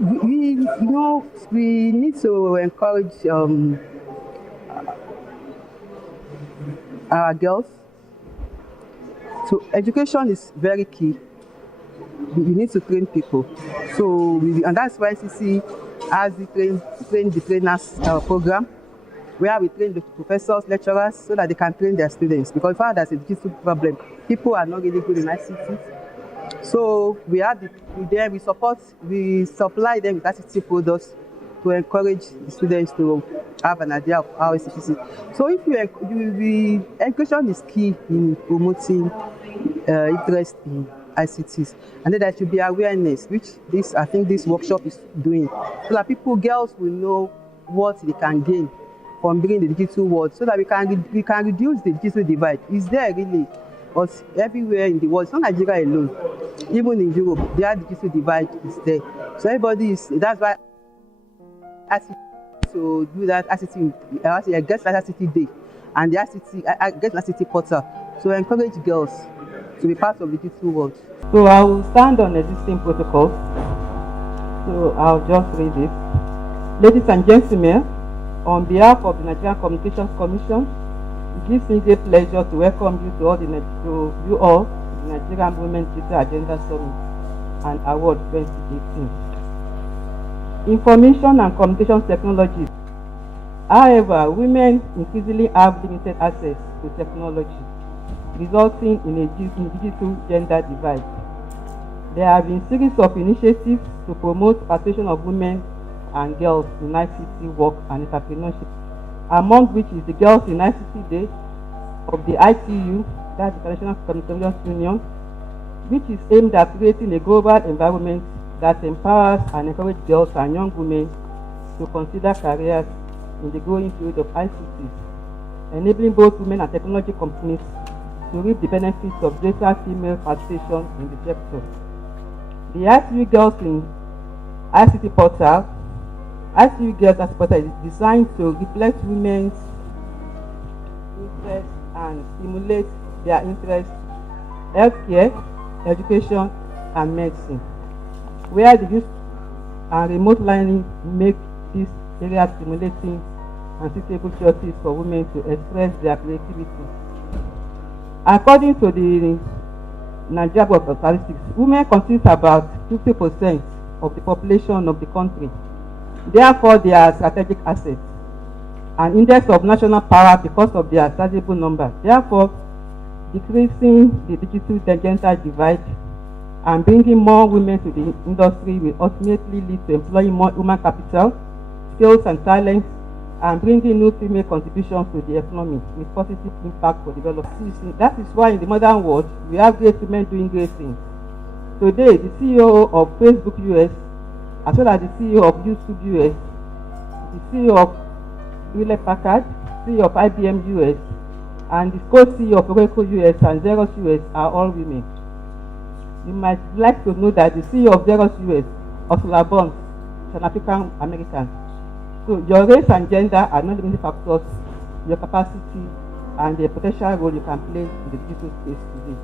We need to encourage our girls. So education is very key. We need to train people. And that's why CC has the train the trainers program, where we train the professors, lecturers, so that they can train their students. Because we found there's a digital problem. People are not really good in ICT. So we supply them with ICT products to encourage the students to have an idea of how ICT is. So education is key in promoting interest in ICTs, and then there should be awareness, which I think this workshop is doing, so that girls will know what they can gain from being in the digital world, so that we can reduce the digital divide. It's there really, but everywhere in the world, it's not Nigeria alone. Even in Europe, the digital divide is there. So that's why to do that ICT, get that ICT day, and the get ICT portal. So encourage girls to be part of the digital world. So I will stand on existing protocols. So I'll just read it. Ladies and gentlemen, on behalf of the Nigerian Communications Commission, it gives me great pleasure to welcome you to the Nigerian Women Digital Agenda Summit and Award 2018. Information and communications technologies. However, women increasingly have limited access to technology, resulting in a digital gender divide. There have been a series of initiatives to promote participation of women and girls in ICT work and entrepreneurship, among which is the Girls in ICT Day of the ITU, that's the International Communications Union, which is aimed at creating a global environment that empowers and encourages girls and young women to consider careers in the growing field of ICT, enabling both women and technology companies to reap the benefits of greater female participation in the sector. The ICU Girls in ICT portal is designed to reflect women's interests and stimulate their interests in healthcare, education, and medicine, where the youth and remote learning make this area stimulating and suitable choices for women to express their creativity. According to the Nigeria Bureau of Statistics, women constitute about 50% of the population of the country. Therefore, they are strategic assets, an index of national power because of their sizable number. Therefore, decreasing the digital gender divide and bringing more women to the industry will ultimately lead to employing more human capital, skills and talents, and bringing new female contributions to the economy with positive impact for development. That is why in the modern world, we have great women doing great things. Today, the CEO of Facebook US, as well as the CEO of YouTube US, the CEO of Hewlett Packard, CEO of IBM US, and the co-CEO of Oracle US and Xerox US are all women. You might like to know that the CEO of Xerox US, Ursula Burns, is an African American. So your race and gender are not limiting factors, your capacity and the potential role you can play in the digital space today.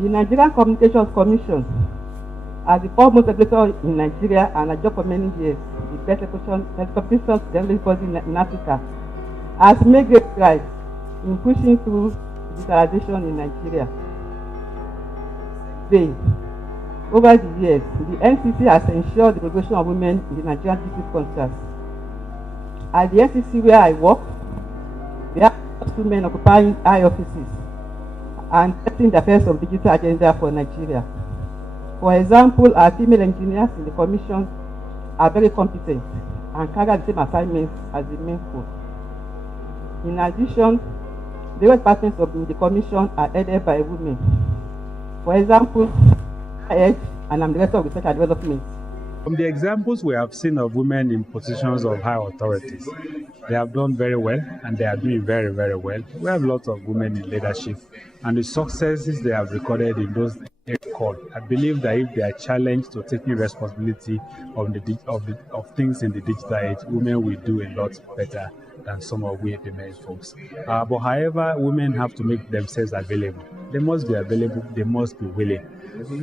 The Nigerian Communications Commission, as the foremost regulator in Nigeria and a job for many years, the best competition journalist body in Africa, has made great strides in pushing through digitalization in Nigeria. Over the years, the NCC has ensured the progression of women in the Nigerian digital contracts. At the NCC where I work, we have women occupying high offices and setting the affairs of digital agenda for Nigeria. For example, our female engineers in the commission are very competent and carry the same assignments as the men force. In addition, various departments of the commission are headed by women. For example, and I'm the director of research and development. From the examples we have seen of women in positions of high authorities, they have done very well and they are doing very, very well. We have lots of women in leadership and the successes they have recorded in those a call. I believe that if they are challenged to taking responsibility of things in the digital age, women will do a lot better than some of we the men folks. But however, women have to make themselves available. They must be available. They must be willing.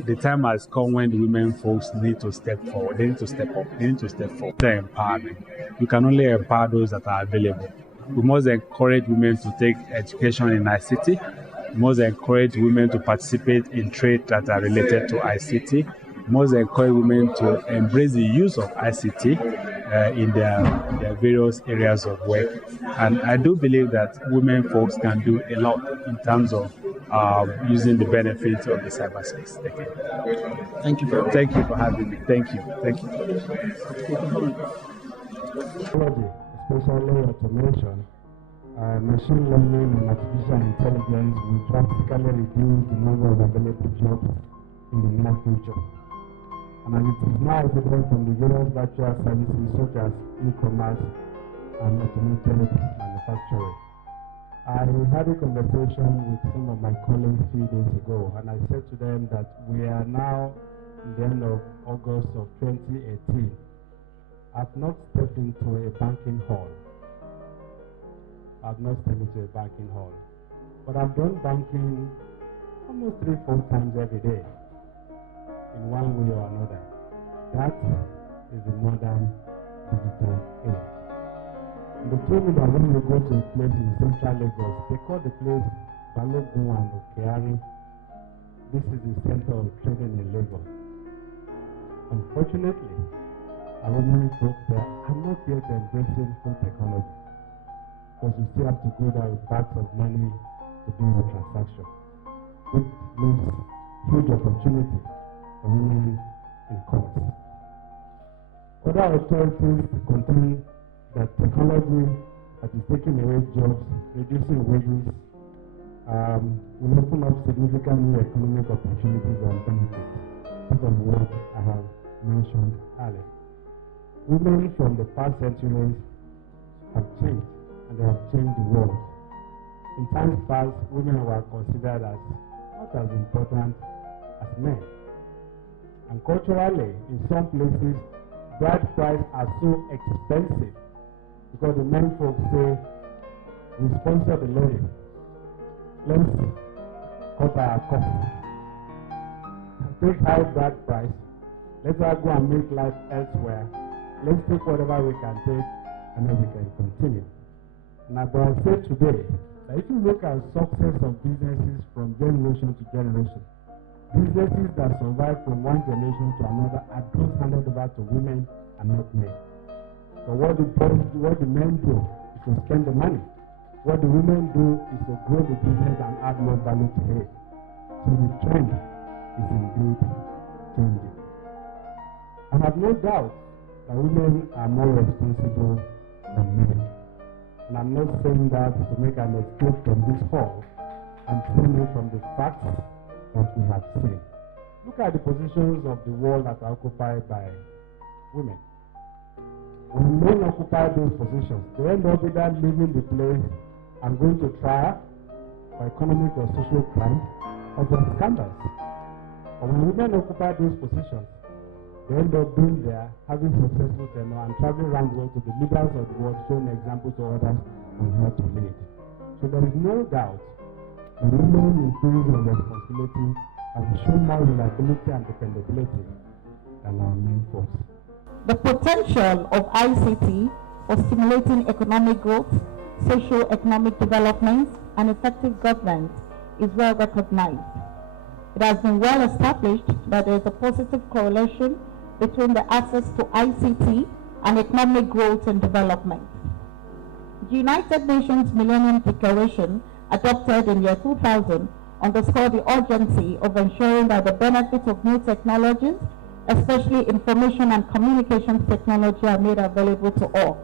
The time has come when the women folks need to step forward. They need to step up. They need to step forward. They're empowerment. We can only empower those that are available. We must encourage women to take education in ICT. We must encourage women to participate in trade that are related to ICT. We must encourage women to embrace the use of ICT in their various areas of work. And I do believe that women folks can do a lot in terms of using the benefits of the cyberspace. Thank you. Thank you for having me. Thank you. Thank you. Especially automation, machine learning and artificial intelligence will drastically reduce the number of available jobs in the near future. And as it is now evident from the various virtual services such as e-commerce and automated manufacturing. I had a conversation with some of my colleagues a few days ago, and I said to them that we are now in the end of August of 2018. I've not stepped into a banking hall. But I've done banking almost 3-4 times every day, in one way or another. That is the modern digital age. And they told me that when you go to a place in central Lagos, they call the place Balogun and Okeari. This is the center of trading in Lagos. Unfortunately, our women folks there are not yet embracing full technology, because we still have to go there with bags of money to do a transaction, which means huge opportunity for women in courts. Other authorities contend that technology that is taking away jobs, reducing wages, will open up significant new economic opportunities and benefits, because of what I have mentioned earlier. Women from the past centuries have changed, and they have changed the world. In times past, women were considered as not as important as men. And culturally, in some places, bride prices are so expensive because the men folks say, we sponsor the lady. Let's cut our costs. Take high bride price. Let's go and make life elsewhere. Let's take whatever we can take, and then we can continue. And as I said today, that if you look at success of businesses from generation to generation, businesses that survive from one generation to another are those handed over to women and not men. So what the men do is to spend the money. What the women do is to grow the business and add more value to it. So the trend is indeed changing. I have no doubt that women are more responsible than men. And I'm not saying that to make an escape from this fall. I'm saying it from the facts that we have seen. Look at the positions of the world that are occupied by women. When men occupy those positions, they end up either leaving the place and going to trial for economic or social crime or for scandals. But when women occupy those positions, they end up being there, having successful tenure, and traveling around the world to the leaders of the world, showing examples to others on how to lead. So there is no doubt that women in periods of responsibility have shown more reliability and dependability than our men folks. The potential of ICT for stimulating economic growth, socio-economic development, and effective governance is well recognized. It has been well established that there is a positive correlation between the access to ICT and economic growth and development. The United Nations Millennium Declaration, adopted in year 2000, underscored the urgency of ensuring that the benefits of new technologies, especially information and communications technology, are made available to all.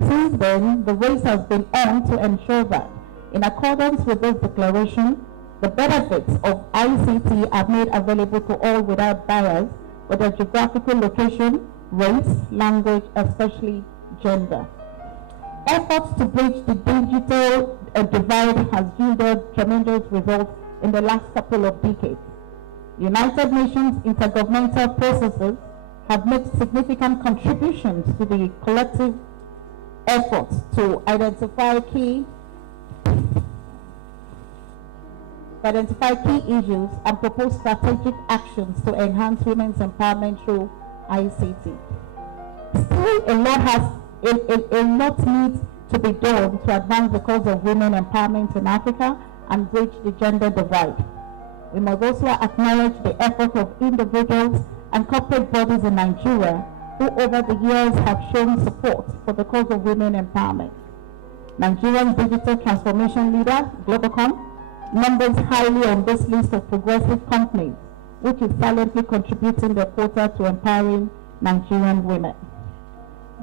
Since then, the race has been on to ensure that, in accordance with this declaration, the benefits of ICT are made available to all without barriers, whether geographical location, race, language, especially gender. Efforts to bridge the digital divide has yielded tremendous results in the last couple of decades. United Nations intergovernmental processes have made significant contributions to the collective efforts to identify key issues and propose strategic actions to enhance women's empowerment through ICT. Still, a lot needs to be done to advance the cause of women empowerment in Africa and bridge the gender divide. We must also acknowledge the effort of individuals and corporate bodies in Nigeria who over the years have shown support for the cause of women empowerment. Nigerian digital transformation leader, Globacom, numbers highly on this list of progressive companies, which is silently contributing their quota to empowering Nigerian women.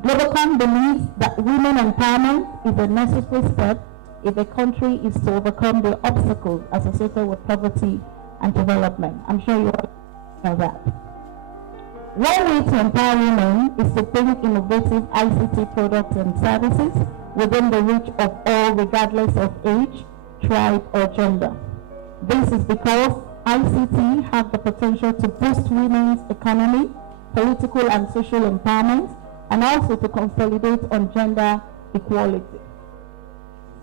Globacom believes that women empowerment is a necessary step if a country is to overcome the obstacles associated with poverty and development. I'm sure you all know that. One way to empower women is to bring innovative ICT products and services within the reach of all, regardless of age, tribe, or gender. This is because ICT have the potential to boost women's economy, political and social empowerment, and also to consolidate on gender equality.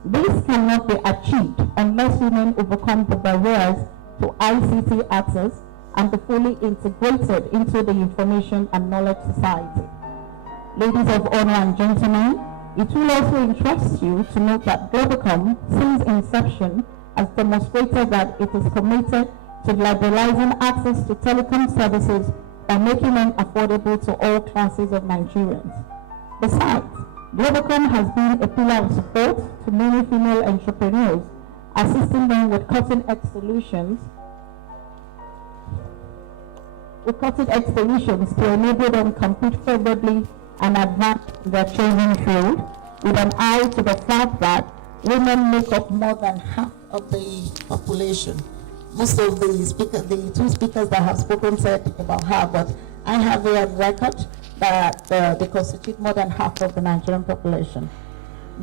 This cannot be achieved unless women overcome the barriers to ICT access and be fully integrated into the information and knowledge society. Ladies of honor and gentlemen, it will also interest you to note that Globacom, since inception, has demonstrated that it is committed to liberalizing access to telecom services by making them affordable to all classes of Nigerians. Besides, Globacom has been a pillar of support to many female entrepreneurs, assisting them with cutting-edge solutions to enable them compete favorably and advance in their chosen field, with an eye to the fact that women make up more than half of the population. Most of the two speakers that have spoken said about half, but I have a record that they constitute more than half of the Nigerian population.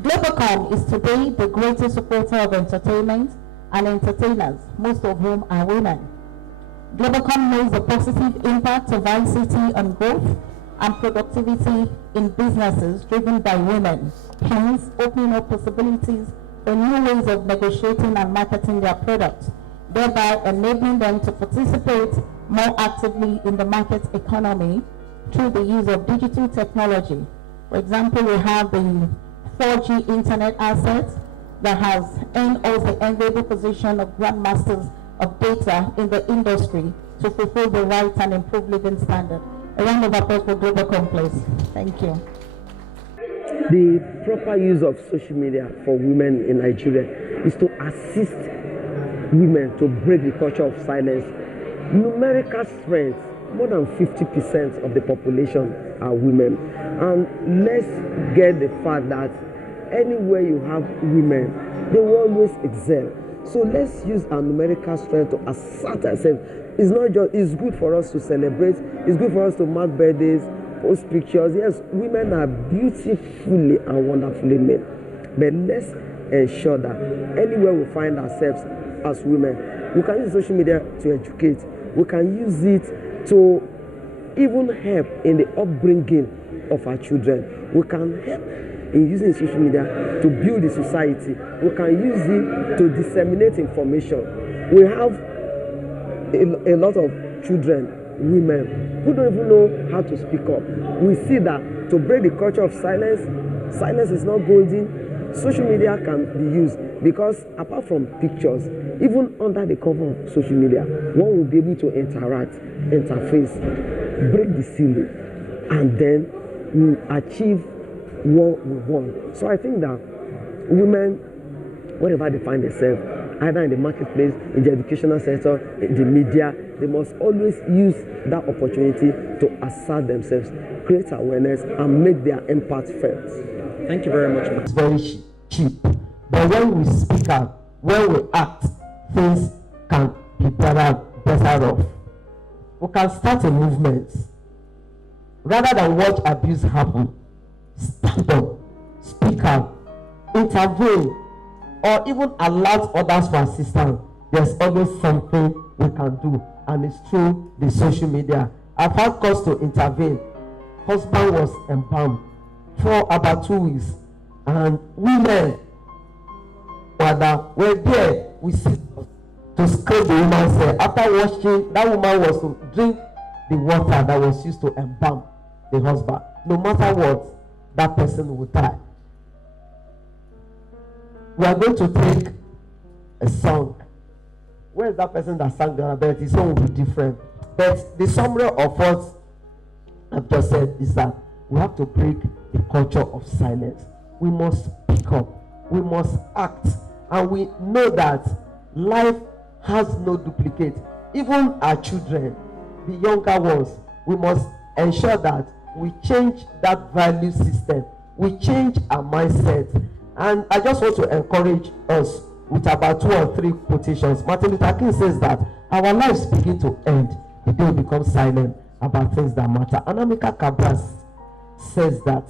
Globacom is today the greatest supporter of entertainment and entertainers, most of whom are women. Globacom knows the positive impact of ICT on growth and productivity in businesses driven by women, hence opening up possibilities for new ways of negotiating and marketing their products, thereby enabling them to participate more actively in the market economy through the use of digital technology. For example, we have the 4G internet assets that has earned us the enviable position of grandmasters of data in the industry to fulfill the right and improve living standard. A round of applause for Globacom, please. Thank you. The proper use of social media for women in Nigeria is to assist women to break the culture of silence. Numerical strength, more than 50% of the population are women. And let's get the fact that anywhere you have women, they will always excel. So let's use our numerical strength to assert ourselves. It's not just, it's good for us to celebrate, it's good for us to mark birthdays, post pictures. Yes, women are beautifully and wonderfully made. But let's ensure that anywhere we find ourselves as women, we can use social media to educate. We can use it to even help in the upbringing of our children. We can help in using social media to build the society. We can use it to disseminate information. We have a lot of children, women, who don't even know how to speak up. We see that to break the culture of silence, silence is not golden. Social media can be used because apart from pictures, even under the cover of social media, one will be able to interact, interface, break the ceiling, and then we achieve what we want. So I think that women, wherever they find themselves, either in the marketplace, in the educational sector, in the media, they must always use that opportunity to assert themselves, create awareness, and make their impact felt. Thank you very much. It's very cheap. But when we speak out, when we act, things can be better off. We can start a movement. Rather than watch abuse happen, stand up, speak out, intervene, or even allow others for assistance. There's always something we can do. and it's through the social media. I've had cause to intervene. Husband was embalmed for about 2 weeks, and women were there. We sit to scrape the woman's hair. After washing, that woman was to drink the water that was used to embalm the husband. No matter what, that person would die. We are going to take a song. Where is that person that sang the other bit? The song will be different. But the summary of what I've just said is that we have to break the culture of silence. We must speak up. We must act. And we know that life has no duplicate. Even our children, the younger ones, we must ensure that we change that value system. We change our mindset. And I just want to encourage us with about 2 or 3 quotations. Martin Luther King says that our lives begin to end the day we become silent about things that matter. Anamika Cabras says that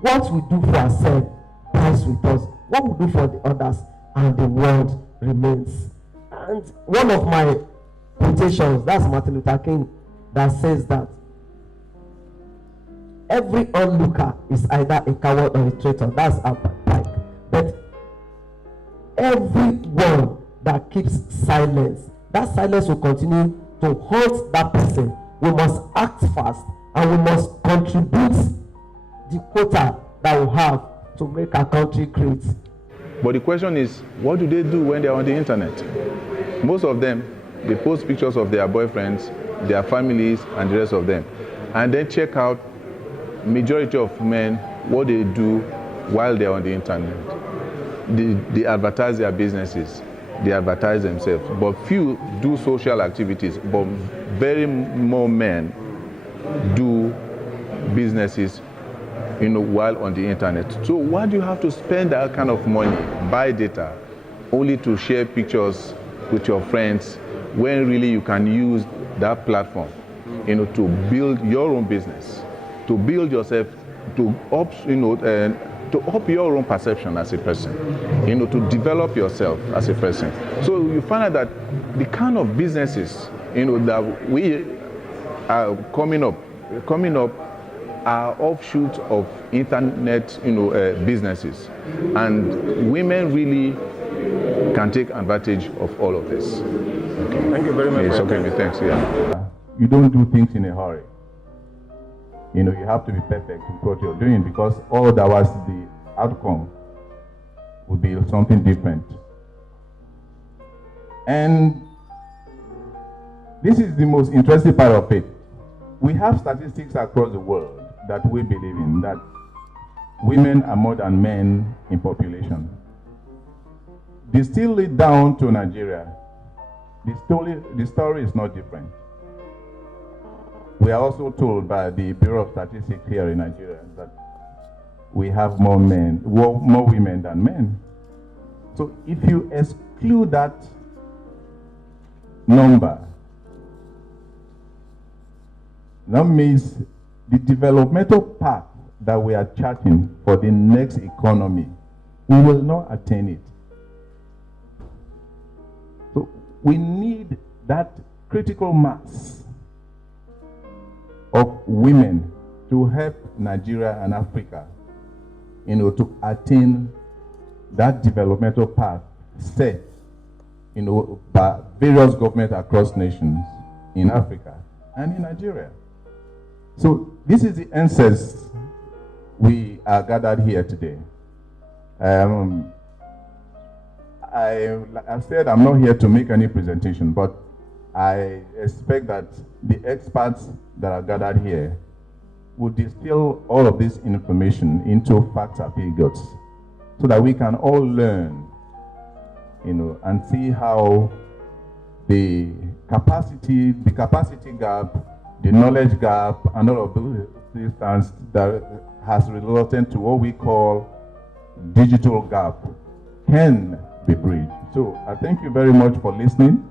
what we do for ourselves dies with us. What we do for the others and the world remains. And one of my quotations, that's Martin Luther King, that says that every onlooker is either a coward or a traitor. That's Albert Pike. But everyone that keeps silence, that silence will continue to haunt that person. We must act fast, and we must contribute the quota that we have to make our country great. But the question is, what do they do when they're on the internet? Most of them, they post pictures of their boyfriends, their families, and the rest of them. And then check out majority of men, what they do while they're on the internet. They advertise their businesses, they advertise themselves, but few do social activities, but very more men do businesses, while on the internet. So why do you have to spend that kind of money, buy data, only to share pictures with your friends, when really you can use that platform, to build your own business, to build yourself, to up your own perception as a person, to develop yourself as a person. So you find out that the kind of businesses, that we are coming up are offshoots of internet, businesses, and women really can take advantage of all of this. Okay. Thank you very much. It's okay. Thanks. Yeah. You don't do things in a hurry. You have to be perfect in what you're doing, because otherwise the outcome would be something different. And this is the most interesting part of it. We have statistics across the world that we believe in, that women are more than men in population. Distill it down to Nigeria. The story is not different. We are also told by the Bureau of Statistics here in Nigeria that we have more women than men. So if you exclude that number, that means the developmental path that we are charting for the next economy, we will not attain it. So we need that critical mass of women to help Nigeria and Africa, to attain that developmental path set, by various governments across nations in Africa and in Nigeria. So this is the answers we are gathered here today. I said I'm not here to make any presentation, but I expect that the experts that are gathered here will distill all of this information into facts and figures, so that we can all learn, and see how the capacity gap, the knowledge gap, and all of those things that has resulted to what we call digital gap can be bridged. So I thank you very much for listening.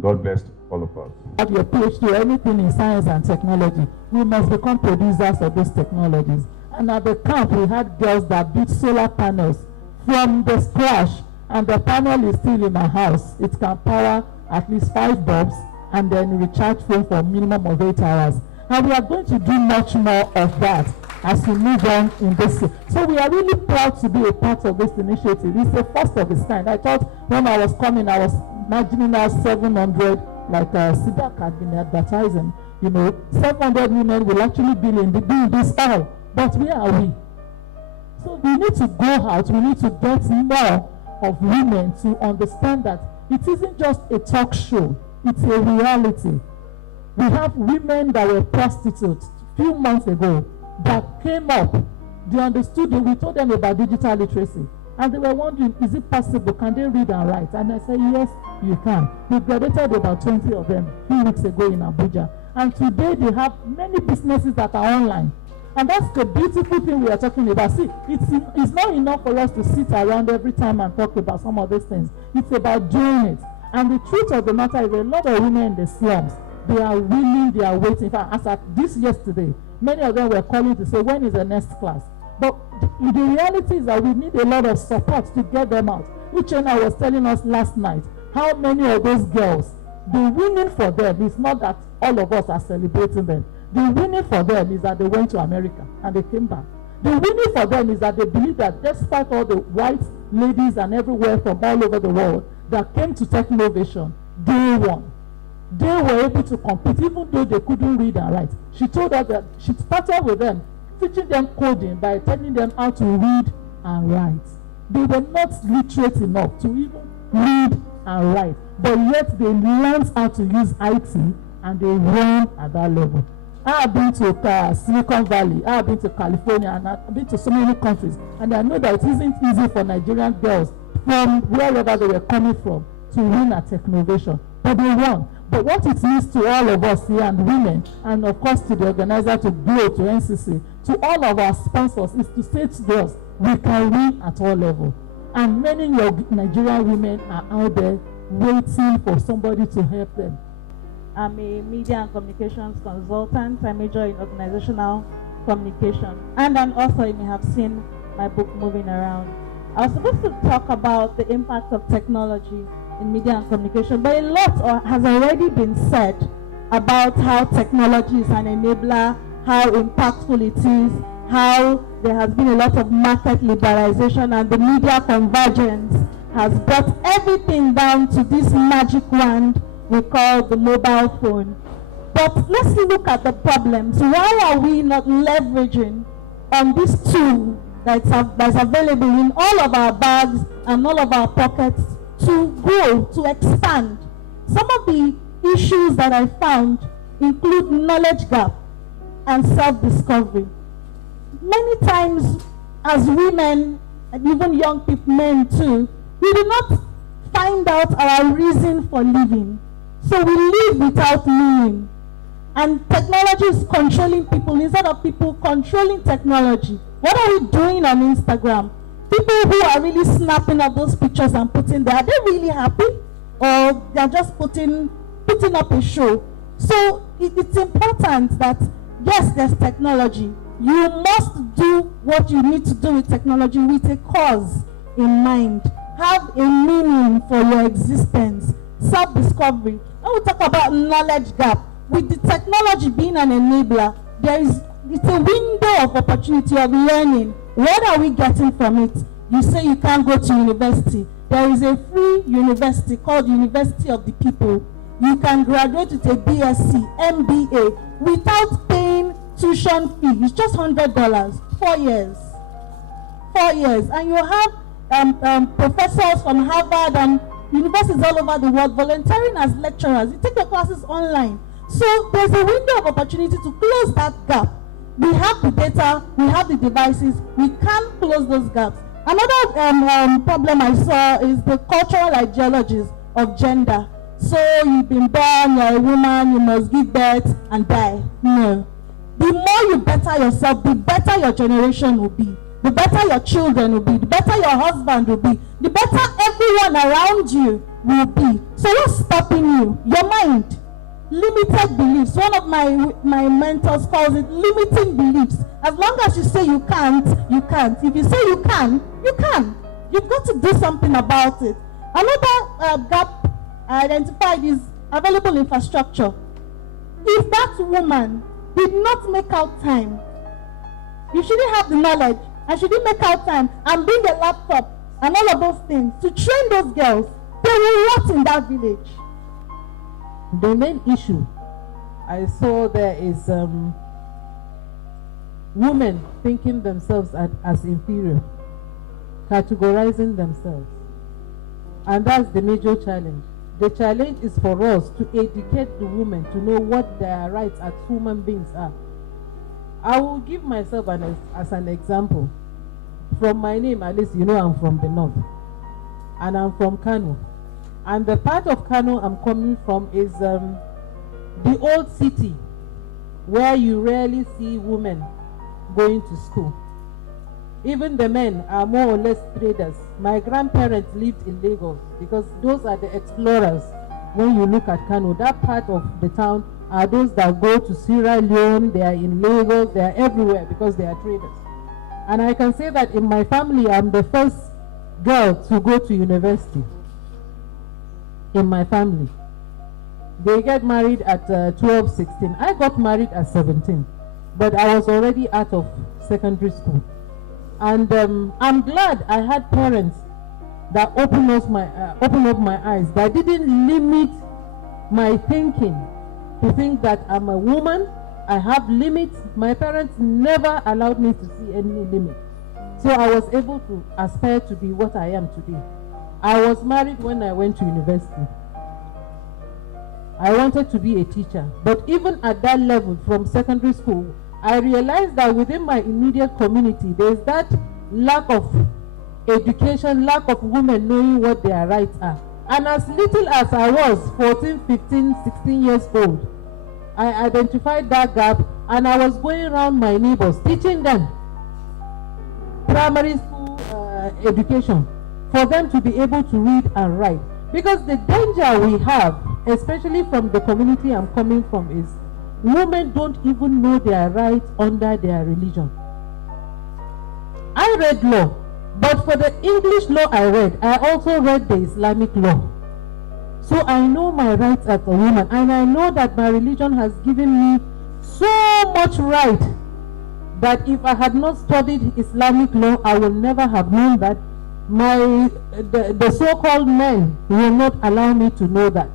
God bless all of us. At your PhD, anything in science and technology, we must become producers of these technologies. And at the camp, we had girls that built solar panels from the scratch, and the panel is still in my house. It can power at least 5 bulbs and then recharge phone for a minimum of 8 hours. And we are going to do much more of that as we move on in this. So we are really proud to be a part of this initiative. It's the first of its kind. I thought when I was coming, I was imagining now 700, like SIDAC had been advertising, 700 women will actually be in this hall. But where are we? So we need to go out, we need to get more of women to understand that it isn't just a talk show, it's a reality. We have women that were prostitutes a few months ago that came up. They understood it. We told them about digital literacy. And they were wondering, is it possible? Can they read and write? And I said, yes, you can. We graduated about 20 of them a few weeks ago in Abuja. And today they have many businesses that are online. And that's the beautiful thing we are talking about. See, it's not enough for us to sit around every time and talk about some of these things. It's about doing it. And the truth of the matter is a lot of women in the slums, they are willing, they are waiting. In fact, as at this yesterday, many of them were calling to say, when is the next class? But the reality is that we need a lot of support to get them out. Uchenna was telling us last night how many of those girls, the winning for them is not that all of us are celebrating them. The winning for them is that they went to America and they came back. The winning for them is that they believe that despite all the white ladies and everywhere from all over the world that came to Technovation, they won. They were able to compete even though they couldn't read and write. She told us that she started with them, teaching them coding by telling them how to read and write. They were not literate enough to even read and write, but yet they learned how to use IT and they won at that level. I have been to Silicon Valley, I have been to California, and I've been to so many countries, and I know that it isn't easy for Nigerian girls from wherever they were coming from to win at Technovation, but they won. But what it means to all of us here and women, and of course to the organizer, to GLOW, to NCC, to all of our sponsors, is to say to girls, we can win at all levels. And many Nigerian women are out there waiting for somebody to help them. I'm a media and communications consultant. I major in organizational communication. And then also you may have seen my book Moving Around. I was supposed to talk about the impact of technology in media and communication, but a lot has already been said about how technology is an enabler, how impactful it is, how there has been a lot of market liberalization and the media convergence has brought everything down to this magic wand we call the mobile phone. But let's look at the problems. Why are we not leveraging on this tool that's available in all of our bags and all of our pockets to grow, to expand? Some of the issues that I found include knowledge gap and self-discovery. Many times as women, and even young people, men too, we do not find out our reason for living. So we live without meaning. And technology is controlling people instead of people controlling technology. What are we doing on Instagram? People who are really snapping up those pictures and putting there, are they really happy? Or they're just putting up a show? So it's important that, yes, there's technology. You must do what you need to do with technology with a cause in mind. Have a meaning for your existence. Self-discovery. When we talk about knowledge gap, with the technology being an enabler, it's a window of opportunity of learning. What are we getting from it? You say you can't go to university. There is a free university called University of the People. You can graduate with a BSc, MBA, without paying tuition fee. It's just $100, 4 years. 4 years. And you have professors from Harvard and universities all over the world volunteering as lecturers. You take your classes online. So there's a window of opportunity to close that gap. We have the data, we have the devices, we can close those gaps. Another problem I saw is the cultural ideologies of gender. So you've been born, you're a woman, you must give birth and die. No. The more you better yourself, the better your generation will be. The better your children will be. The better your husband will be. The better everyone around you will be. So what's stopping you? Your mind. Limited beliefs. One of my mentors calls it limiting beliefs. As long as you say you can't, you can't. If you say you can, you can. You've got to do something about it. Another gap I identified is available infrastructure. If that woman did not make out time, if she didn't have the knowledge and she didn't make out time and bring a laptop and all of those things to train those girls, they will rot in that village. The main issue I saw there is women thinking themselves as inferior, categorizing themselves. And that's the major challenge. The challenge is for us to educate the women to know what their rights as human beings are. I will give myself as an example. From my name, at least you know I'm from the north. And I'm from Kano. And the part of Kano I'm coming from is the old city where you rarely see women going to school. Even the men are more or less traders. My grandparents lived in Lagos because those are the explorers. When you look at Kano, that part of the town are those that go to Sierra Leone, they are in Lagos, they are everywhere because they are traders. And I can say that in my family, I'm the first girl to go to university in my family. They get married at 12, 16. I got married at 17, but I was already out of secondary school. And I'm glad I had parents that opened up my eyes, that didn't limit my thinking to think that I'm a woman, I have limits. My parents never allowed me to see any limit. So I was able to aspire to be what I am today. I was married when I went to university. I wanted to be a teacher. But even at that level, from secondary school, I realized that within my immediate community, there's that lack of education, lack of women knowing what their rights are. And as little as I was, 14, 15, 16 years old, I identified that gap and I was going around my neighbors, teaching them primary school education for them to be able to read and write. Because the danger we have, especially from the community I'm coming from, is women don't even know their rights under their religion. I read law, but for the English law I read, I also read the Islamic law. So I know my rights as a woman, and I know that my religion has given me so much right that if I had not studied Islamic law, I would never have known that. The so-called men will not allow me to know that.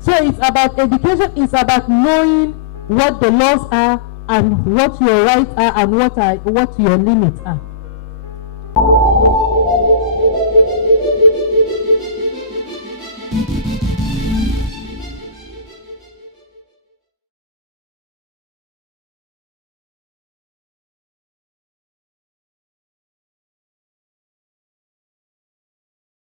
So it's about education, it's about knowing what the laws are and what your rights are and what your limits are.